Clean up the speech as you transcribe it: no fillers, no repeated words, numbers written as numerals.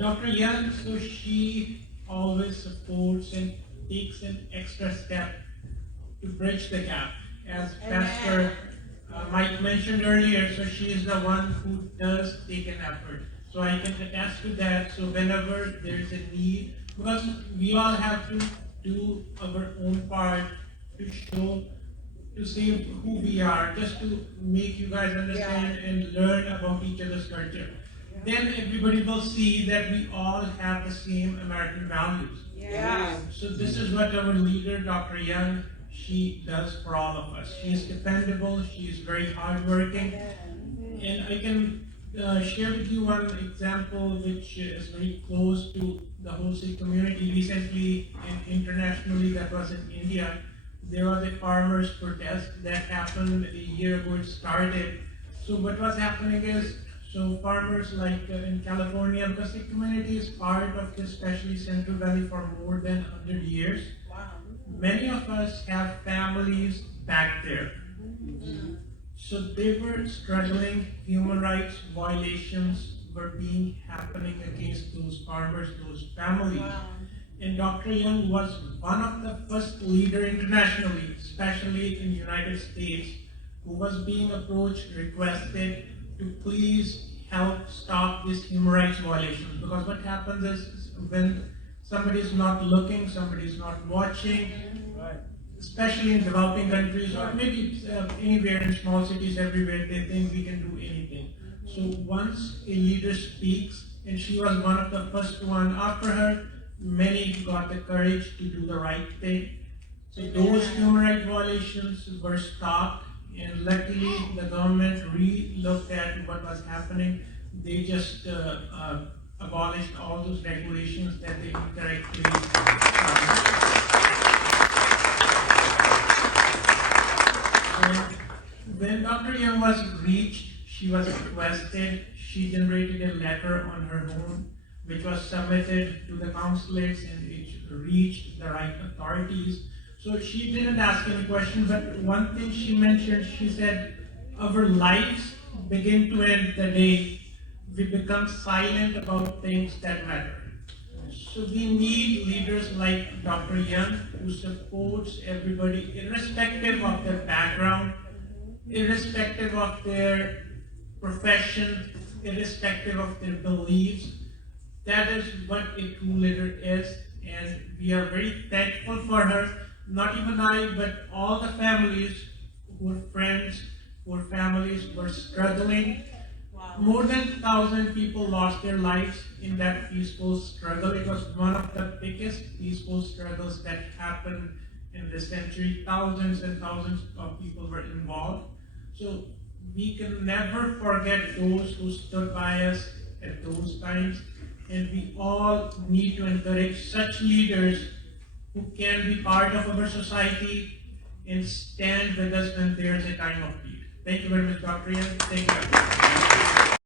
Dr. Young, so she always supports and takes an extra step to bridge the gap. As Pastor Mike mentioned earlier, so she is the one who does take an effort. So I can attest to that. So whenever there's a need, because we all have to do our own part to show, to say who we are, just to make you guys understand and learn about each other's culture. Then everybody will see that we all have the same American values. So this is what our leader, Dr. Young, she does for all of us. She is dependable, she is very hardworking, and I can share with you one example which is very close to the whole Sikh community. Recently and internationally, that was in India, there was a farmers' protest that happened a year ago. It started. So what was happening is, so farmers like in California, the Sikh community is part of the especially Central Valley for more than 100 years. Many of us have families back there. So they were struggling, human rights violations were being happening against those farmers, those families. And Dr. Young was one of the first leaders internationally, especially in the United States, who was being approached, requested to please help stop this human rights violations. Because what happens is when somebody is not looking, somebody is not watching, especially in developing countries or maybe anywhere in small cities, everywhere, they think we can do anything. So once a leader speaks, and she was one of the first one, after her, many got the courage to do the right thing. So those human rights violations were stopped, and luckily the government re-looked at what was happening. They just abolished all those regulations that they incorrectly when Dr. Young was reached, she was requested, she generated a letter on her own, which was submitted to the consulates and it reached the right authorities. So she didn't ask any questions, but one thing she mentioned, she said, our lives begin to end the day we become silent about things that matter. So we need leaders like Dr. Young who supports everybody irrespective of their background, irrespective of their profession, irrespective of their beliefs. That is what a true leader is, and we are very thankful for her. Not even I, but all the families who were friends, who families were struggling. More than 1,000 people lost their lives in that peaceful struggle. It was one of the biggest peaceful struggles that happened in this century. Thousands and thousands of people were involved. So we can never forget those who stood by us at those times. And we all need to encourage such leaders who can be part of our society and stand with us when there is a time of need. Thank you very much, Dr. Ian. Thank you.